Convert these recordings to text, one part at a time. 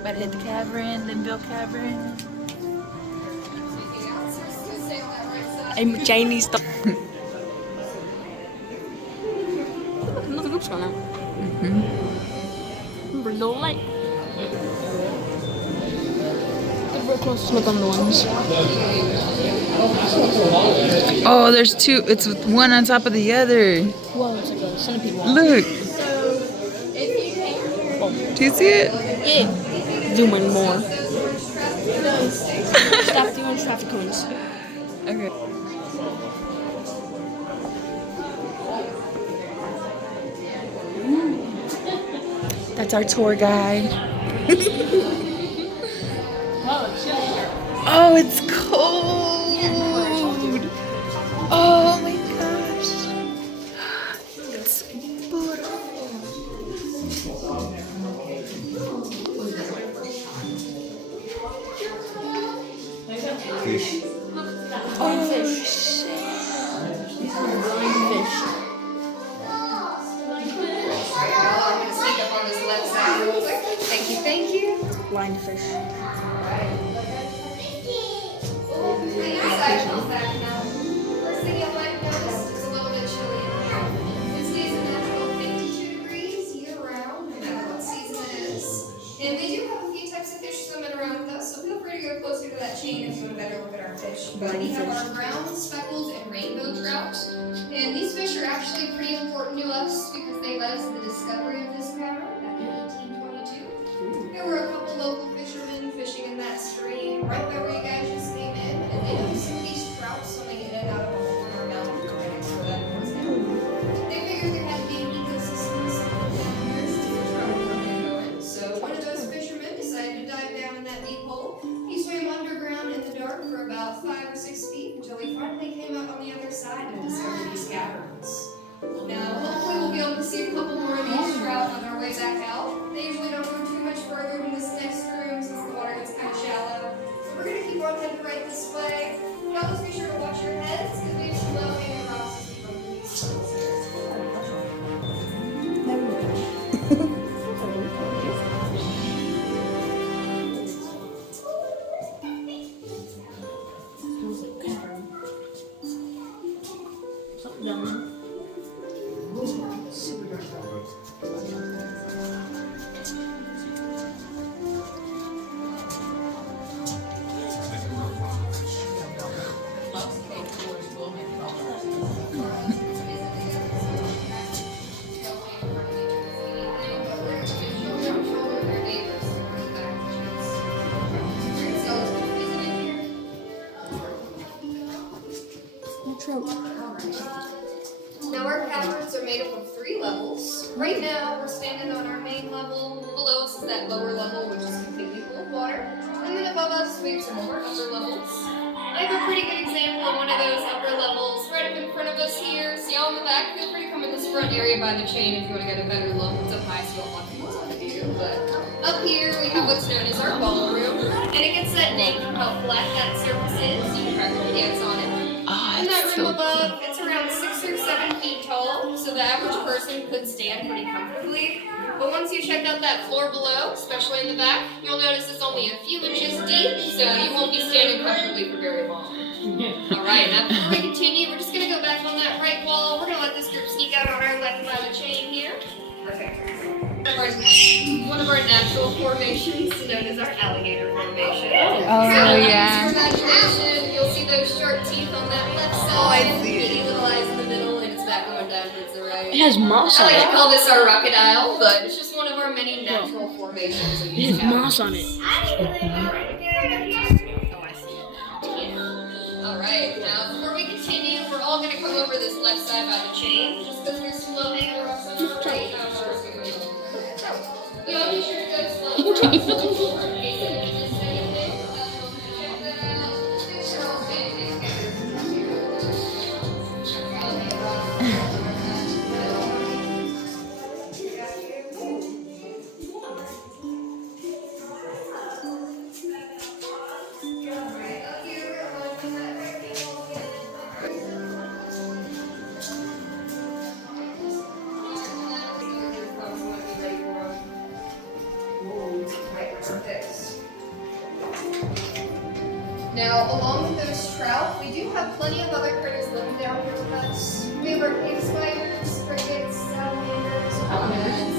About to hit the cavern, Linville Cavern. I'm Chinese stuff. Another group's gone out. Remember low light. Real close to look on the ones. Oh, there's two. It's one on top of the other. Whoa, it's like a centipede one. Look. Do you see it? Yeah. Zoom in more. Stop doing traffic cones. Okay. That's our tour guide. Oh, it's cold. Oh my gosh. It's beautiful. Fish. Oh shit. These are blind fish. Thank you. Blind fish. First thing you might notice is a little bit chilly in here. It stays a natural 52 degrees year round, no matter what season it is. And we do have a few types of fish swimming around with us, so feel free to go closer to that chain if you want a better look at our fish. But we have our brown, speckled, and rainbow trout. And these fish are actually pretty important to us because they led us to the discovery of this cavern back in 1822. There were a couple local fishermen fishing in that stream right by where you guys just came in, and they noticed some of these trout swimming in and out of a hole in our mountain right next to that north town. They figured there had to be an ecosystem somewhere down here since the trout were coming and going. So one of those fishermen decided to dive down in that deep hole. He swam underground in the dark for about 5 or 6 feet until he finally came out on the other side and discovered these caverns. Now, hopefully we'll be able to see a couple more of these trout on our way back out. They usually don't go too much further than this next room since the water gets kind of shallow. So we're going to keep on heading right this way. Y'all just be sure to watch your heads because we have some low-hanging rocks as we go through these tunnels here. Something down there. Now our caverns are made up of 3 levels. Right now we're standing on our main level. Below us is that lower level which is completely full of water. And then above us we have some more upper levels. I have a pretty good example of one of those upper levels right up in front of us here. See y'all in the back, feel free to come in this front area by the chain if you want to get a better look. It's up high so you don't want to on the view. But up here we have what's known as our ballroom. And it gets that name from how flat that surface is. You can practically dance on it. Oh, And that it's room so above, cool. it's around 6 or 7 feet tall, so the average person could stand pretty comfortably. But once you check out that floor below, especially in the back, you'll notice it's only a few inches deep, so you won't be standing comfortably for very long. Alright, now before we continue, we're just going to go back on that right wall. We're going to let this group sneak out on our left by the chain here. Perfect. One of our natural formations known as our alligator formation. Oh, yeah. For imagination, you'll see those sharp teeth on that left side. Oh, I see it. Beady little eyes in the middle, and it's back going down towards the right. It has moss I on like to it. call this our crocodile, but it's just one of our many natural formations. It has moss on it. Oh, I see it now. Yeah. Alright, now before we continue, we're all going to come over this left side by the chain, just because there's some low hanging rocks on the right. Y'all be sure to go slow. In case anyone missed anything. Check that out. Make sure all standing Perfect. Now, along with those trout, we do have plenty of other critters living down here with us. We have our cave spiders, crickets, salamanders,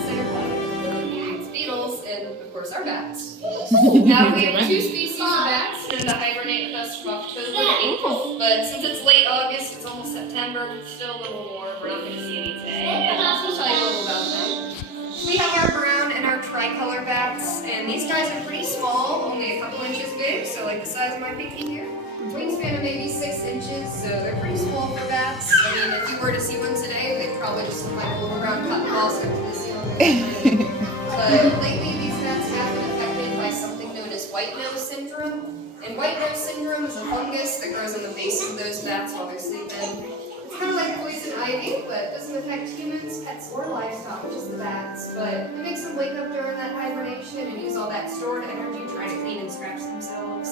centerpipes, beetles, and of course our bats. Now, we have 2 species of bats that hibernate with us from October to April, but since it's late August, it's almost September, it's still a little warm, we're not going to see any today. But I'll tell you a little about them. We have our brown and our tricolor bats, and these guys are pretty small, only a couple inches big, so like the size of my pinky here. Wingspan of maybe 6 inches, so they're pretty small for bats. I mean, if you were to see one today, they'd probably just look like a little round cotton ball stuck to the ceiling. But lately, these bats have been affected by something known as white nose syndrome. And white nose syndrome is a fungus that grows on the base of those bats while they're sleeping. It's kind of like poison ivy, but it doesn't affect humans, pets, or livestock, just the bats. But it makes them wake up during that hibernation and use all that stored energy trying to clean and scratch themselves.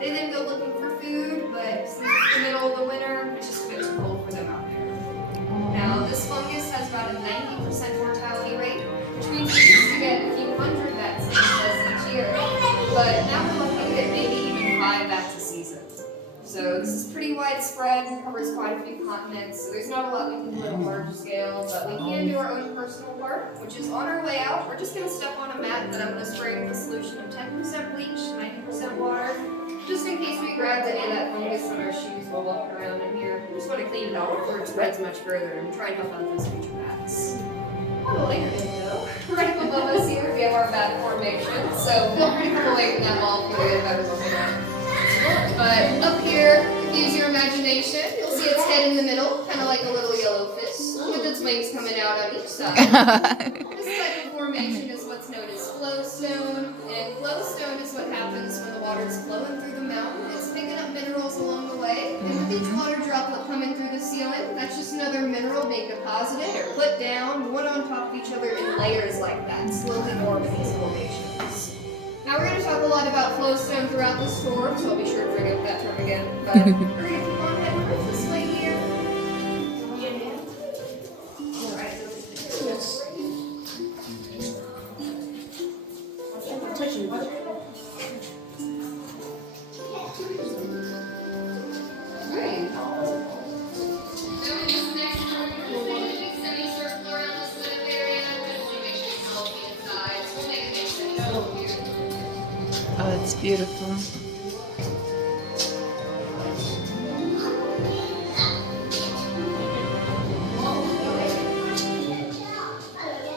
They then go looking for food, but since it's the middle of the winter, it's just a bit too cold for them out there. Now, this fungus has about a 90% mortality rate, which means we used to get a few hundred bats in each year. But now we're lucky to get maybe even 5 bats a season. So this is pretty widespread and covers quite a few continents, so there's not a lot we can do at a large scale, but we can do our own personal part, which is on our way out, we're just going to step on a mat that I'm going to spray with a solution of 10% bleach, 90% water, just in case we grabbed any of that fungus on our shoes while walking around in here. We just want to clean it out before it spreads much further and try and help out those future bats. On a later day though, right up above us here we have our bat formation, so feel free to come away from that wall if you get a better look at it. But up here, if you use your imagination, you'll see its head in the middle, kind of like a little yellow fish, with its wings coming out on each side. This type of formation is what's known as flowstone, and flowstone is what happens when the water is flowing through the mountain. It's picking up minerals along the way, and with each water droplet coming through the ceiling, that's just another mineral being deposited or put down, one on top of each other in layers like that, slowly forming these formations. Now we're going to talk a lot about flowstone throughout this tour, so I'll be sure to bring up that term again. But we're going to keep on heading over this way here. Oh, it's beautiful.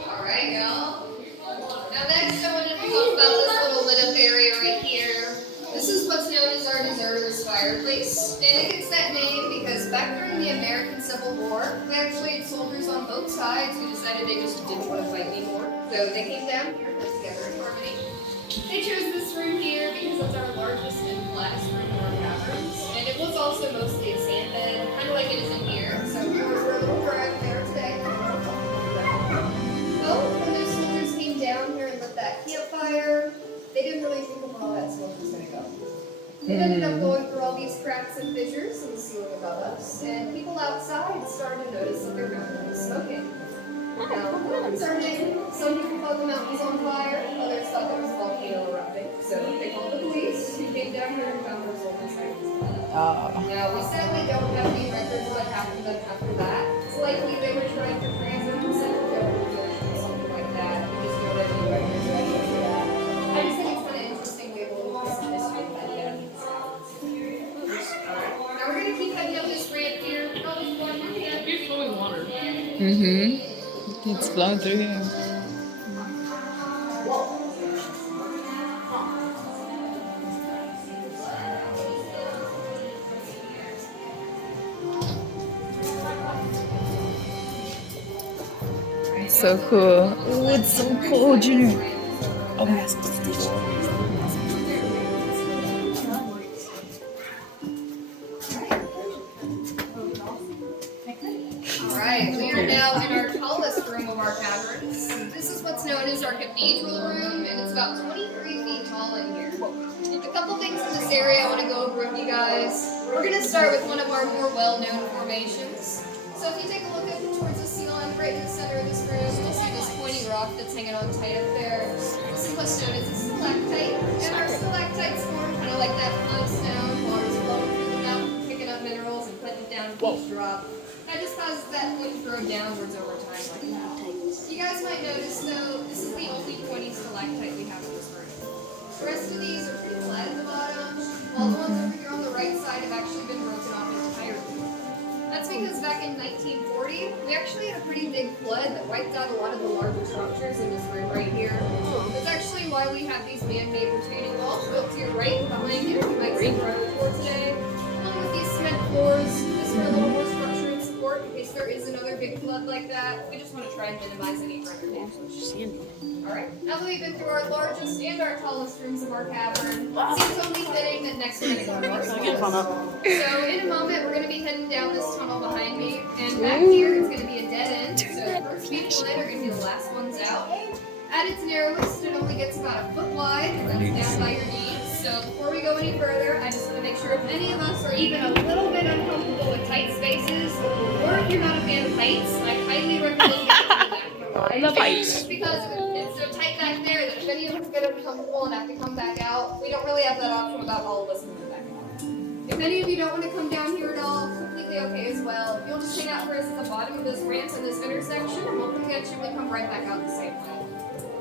Alright, y'all. Now next I wanted to talk about this little lit up area right here. This is what's known as our deserters fireplace. And it gets that name because back during the American Civil War, we actually had soldiers on both sides who decided they just didn't want to fight anymore. So they came down here, lived together in harmony. They chose this room here because it's our largest and flattest room in our caverns. And it was also mostly a sand bed, kind of like it is in here. So we're a little dry there today. Oh, when those soldiers came down here and lit that campfire, they didn't really think of where all that smoke was going to go. It ended up going through all these cracks and fissures in the ceiling above us, and people outside started to notice that their mountain was smoking. Now, concerning, some people thought the mountain was on fire, others thought there was a volcano erupting. So they called the police, who came down here and found their soldiers hanging. Now, we sadly don't have any records of what happened to them after that. It's likely they were trying to freeze them, or something like that. We just don't have any records or anything for that. I just think it's kind of interesting to be able to look at some history by the end. Alright, now we're going to keep heading up this ramp here. Probably one more again. You're flowing water. Mm-hmm. It's flowing through here. It's so cool. Oh, it's so cool, Junior. Oh my gosh. Alright, we are now in our tallest room of our caverns. This is what's known as our cathedral room, and it's about 23 feet tall in here. A couple things in this area I want to go over with you guys. We're going to start with one of our more well-known formations. So if you take a look up towards the ceiling, right in the center of this room, you'll see this pointy rock that's hanging on tight up there. This is what's known as a stalactite. And our stalactites form kind of like that flowstone leaves drop. That just causes that wood to grow downwards over time like that. You guys might notice though, this is the only pointy stalactite we have in this room. The rest of these are pretty flat at the bottom. All the ones over here on the right side have actually been broken off entirely. That's because back in 1940, we actually had a pretty big flood that wiped out a lot of the larger structures in this room right here. That's actually why we have these man-made retaining walls built to your right behind you. You might see the floor today. Along with these cement floors, just for a little more structure and support in case there is another big flood like that. We just want to try and minimize any further damage. Alright, now that we've been through our largest and our tallest rooms of our cavern, it seems only fitting that next we're going to go to our smallest. So in a moment, we're going to be heading down this tunnel behind me, and back here it's going to be a dead end. So the first people in are going to be the last ones out. At its narrowest, it only gets about a foot wide, and that's down by your knees. So before we go any further, I just want to make sure if any of us are even a little bit uncomfortable with tight spaces, or if you're not a fan of heights, I highly recommend getting to the back of the line. I love heights. Just because it's so tight back there that if any of us get uncomfortable and have to come back out, we don't really have that option without all of us moving back out. If any of you don't want to come down here at all, completely okay as well. You'll just hang out for us at the bottom of this ramp in this intersection, and we'll come get you and we come right back out the same way.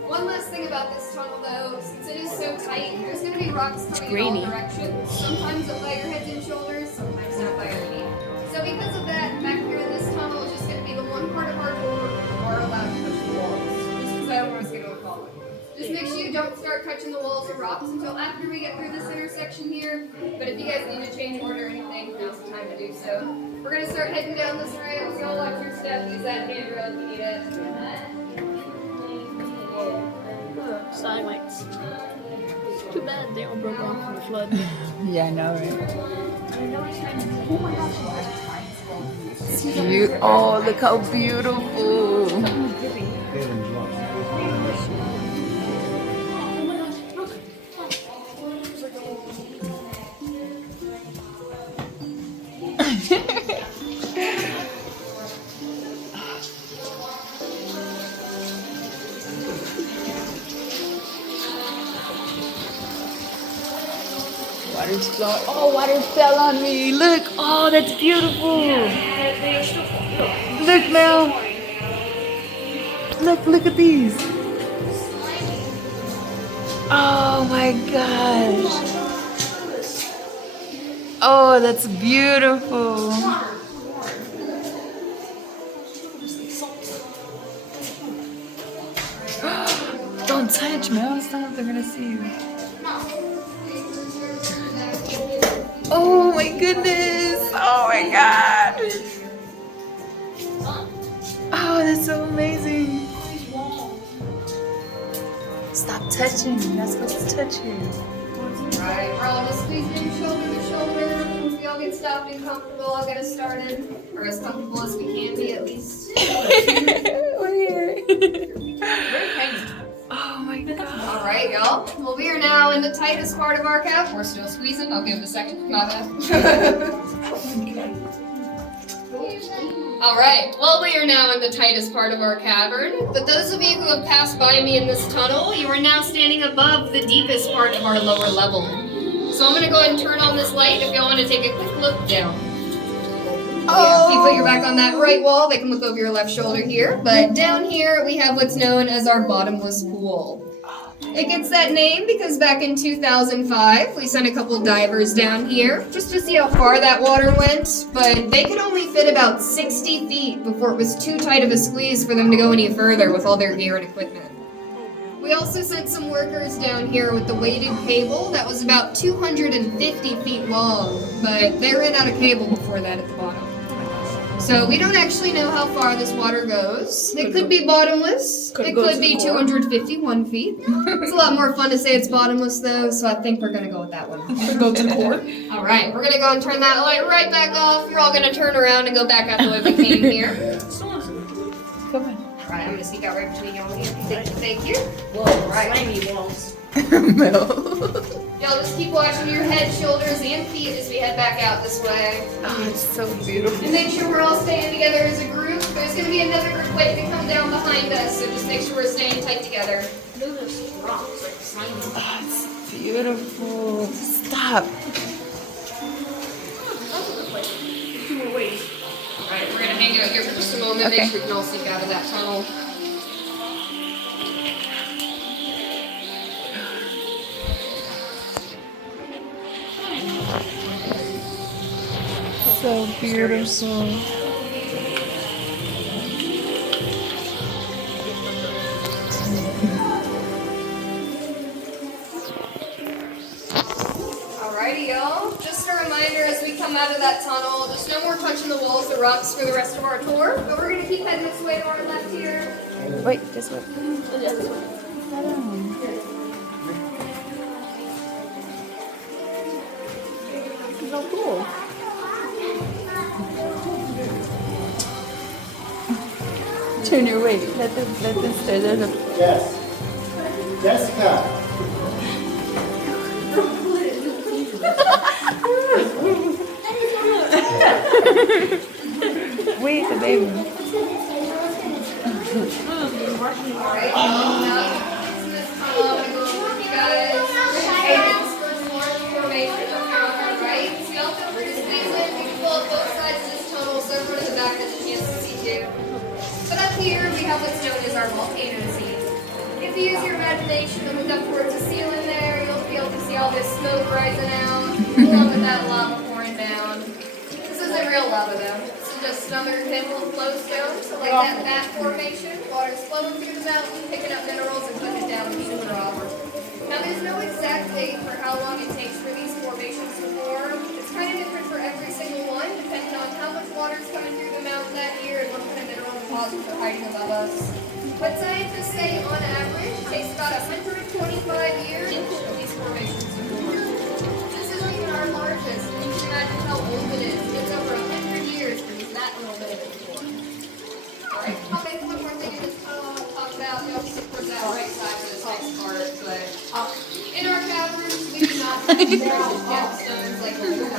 One last thing about this tunnel though, since it is so tight, there's going to be rocks coming in all directions. Sometimes up by your heads and shoulders, sometimes down by your feet. So because of that, back here in this tunnel is just going to be the one part of our door where we're allowed to touch the walls. Just because I don't want us to get overcalled. Just make sure you don't start touching the walls or rocks until after we get through this intersection here. But if you guys need to change order or anything, now's the time to do so. We're going to start heading down this ramp, so y'all watch your step, use that handrail if you need it. Sidelights. Too bad they all broke off from the flood. Yeah, I know, right? Oh, look how beautiful. Water fell on me. Look. Oh, that's beautiful. Look now. Look at these. Oh my gosh. Oh, that's beautiful. Don't touch, man. Stop. They're gonna see you. Oh my goodness! Oh my god! Oh, that's so amazing! Stop touching! You're not supposed to touch you. Alright, we're all just squeezing in shoulder to shoulder. Once we all get stopped and comfortable, I'll get us started. Or as comfortable as we can be, at least. We're here. Very kind. Oh my god. Alright, y'all. Well, we are now in the tightest part of our cave. We're still squeezing. I'll give it a second. My bad. Alright, well, we are now in the tightest part of our cavern. But those of you who have passed by me in this tunnel, you are now standing above the deepest part of our lower level. So I'm going to go ahead and turn on this light if y'all want to take a quick look down. Yeah, if you put your back on that right wall, they can look over your left shoulder here. But down here, we have what's known as our bottomless pool. It gets that name because back in 2005, we sent a couple divers down here just to see how far that water went. But they could only fit about 60 feet before it was too tight of a squeeze for them to go any further with all their gear and equipment. We also sent some workers down here with the weighted cable that was about 250 feet long, but they ran out of cable before that at the bottom. So we don't actually know how far this water goes. It could be bottomless. It could be 251 feet. It's a lot more fun to say it's bottomless though, so I think we're gonna go with that one. Go to the core. All right, we're gonna go and turn that light right back off. You're all gonna turn around and go back out the way we came here. Come on. All right, I'm gonna sneak out right between y'all here. Thank you. Whoa, Right. slimy walls. Mel. Y'all just keep watching your head, shoulders, and feet as we head back out this way. Oh, it's so beautiful. And make sure we're all staying together as a group. There's going to be another group waiting to come down behind us, so just make sure we're staying tight together. Those rocks like slimy. Oh, it's beautiful. Stop. That's a good place. 2 more ways. hang out here for just a moment, Okay. make sure we can all sneak out of that tunnel. So beautiful. Alrighty, y'all. Just a reminder as we come out of that tunnel, just no more touching the walls or rocks for the rest of our tour. But we're going to keep heading this way to our left here. Wait, this way. So cool. Junior, wait. Let this stay. There's a. Yes. Jessica. Wait, the baby. Alright, now, this tunnel, I'm going to go with you guys. Caverns formation up here on our right. So y'all feel free to squeeze in. You can pull up both sides of this tunnel, so everyone in the back has a chance to see too. But up here, we have what's known as our volcano scene. If you use your imagination and look up towards the ceiling there, you'll be able to see all this smoke rising out, along with that lava pouring down. This isn't real lava though. This is just another example of flow stone. So like that vat formation, water's flowing through the mountain, picking up minerals and putting it down into the rock. Now there's no exact date for how long it takes for these formations to form. It's kind of different for every single one, depending on how much water's coming through the mountain that year and what kind of mineral deposits are hiding above us. But scientists say on average it takes about 125 years for these formations to form. This isn't even our largest, and you can imagine how old it is. It's over 100 years for that little bit of it to form. Alright, okay, one more thing in this tunnel I want to talk about. You also put that right side for this next part, but in our caverns we do not have gemstones like we do.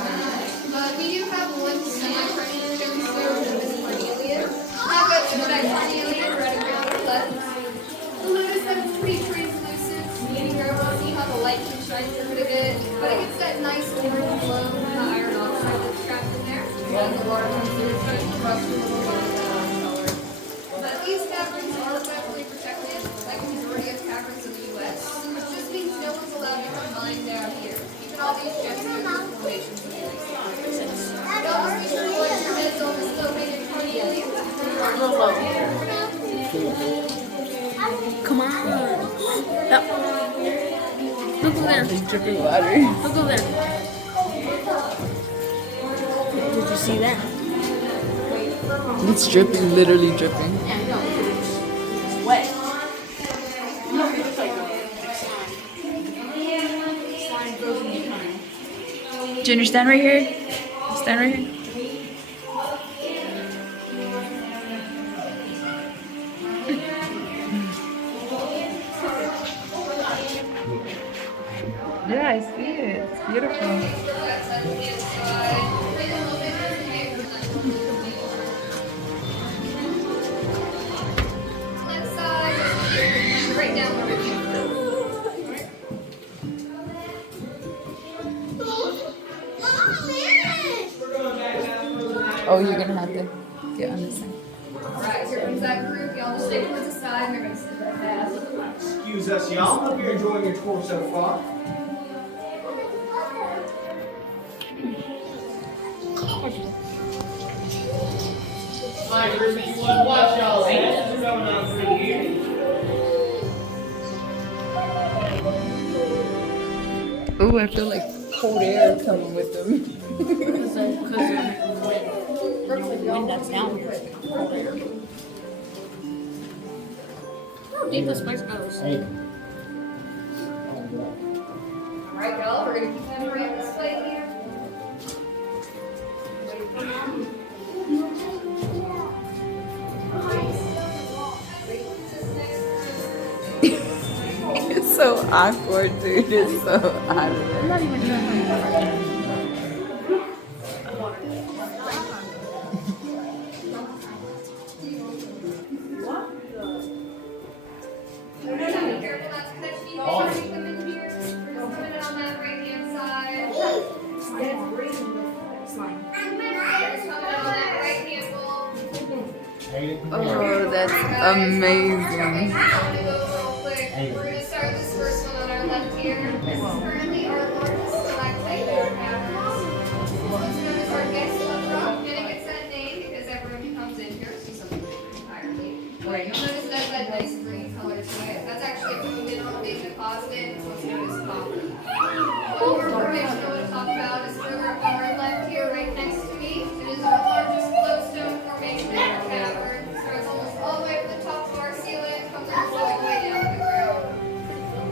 We do have one semi-permanent gemstone that is carnelian. I've got some of that carnelian right around our left. The lotus is pretty translucent, meaning you're able to see how the light can shine through it a bit, but it gets that nice orange glow from the iron oxide that's trapped in there. And the water comes through, it's starting to rust a little bit of that orange color. But these caverns are federally protected, like the majority of caverns in the U.S., which just means no one's allowed to come mine down here. Even all these gemstones and formations in the United States. Don't be sure to watch your heads on this located carnelian. Come on. Yep. Look over there. It's dripping water. Look over there. Did you see that? It's dripping, literally dripping. Yeah, I know. It's wet. No, it's just like slime frozen in time. Junior, stand right here. Stand right here. Yeah, I see it. It's beautiful. Left side, right down the river. Oh, you're gonna have to get on this thing. Alright, here comes that group. Y'all just stay towards the side and they're going to sit right fast. Excuse us, y'all. Hope you're enjoying your tour so far. Hi, Ruby. You want to watch y'all? What's going on through here? Oh, I feel like cold air coming with them. Because of wind. Wind that's down here. How deep this place goes. Hey. Alright, y'all, we're going to keep them right this way here. It's so awkward, dude. It's so out of there. Not even Be careful not to catch these before you come in here. We're just coming in on that right hand side. Just coming in on that right hand wall. Amazing. I'm gonna go real quick. We're gonna start this first one on our left here. This is currently our largest stalactite in our caverns. This one's known as our guest love rock, and it gets that name because everyone who comes in here sees something different entirely. But you'll notice it has that nice green color to it. That's actually a mineral being deposited. It's what's known as copper. One more formation I want to talk about is further up on our left here, right next to me. It is our largest glowstone formation in our cavern. It starts almost all the way from the top of our ceiling, comes almost all the way down to the ground.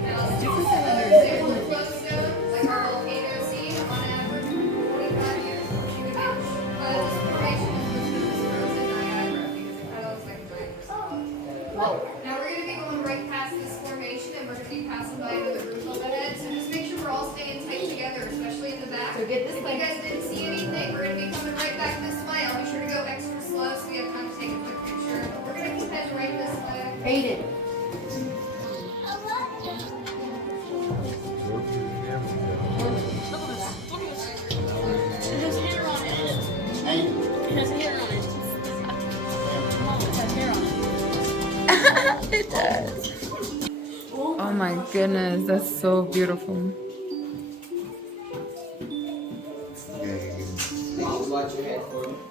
Now, example of glowstone, like our volcano scene, on average, 45 years per cubic inch. This formation is listed as frozen Niagara because it kind of looks like a giant crystal. Now we're going to be going right past this formation and we're going to be passing by another roof overhead. So just make sure we're all staying tight together, especially in the back. So get this if you guys didn't see anything, we're going to be coming right back this way. I'll be sure to go extra slow so we have time to take a quick picture. But we're going to keep heading right this way. Aiden. It has hair on it. It has hair on it. Mom, it has hair on it. It does. Oh my goodness, that's so beautiful.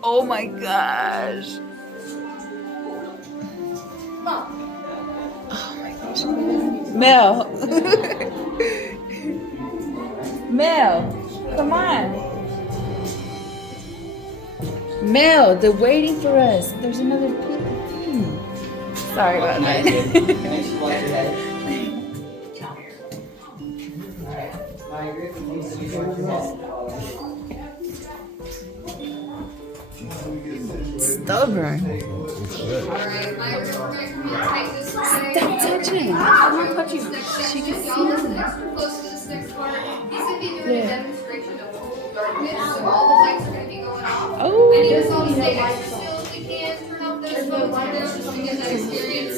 Oh my gosh. Oh my gosh. Mel. Mel, come on. Mel, they're waiting for us. There's another thing. Sorry about that. Stubborn. Alright, my group, we're going to come on tight this way. Stop touching. I'm going to touch you. She can see y'all listen extra close to this next part. He's going to be doing a demonstration of total darkness, so all the lights are going to be going off. Oh. I need us all to stay extra still if we can. Turn off those phones for now just to get that experience.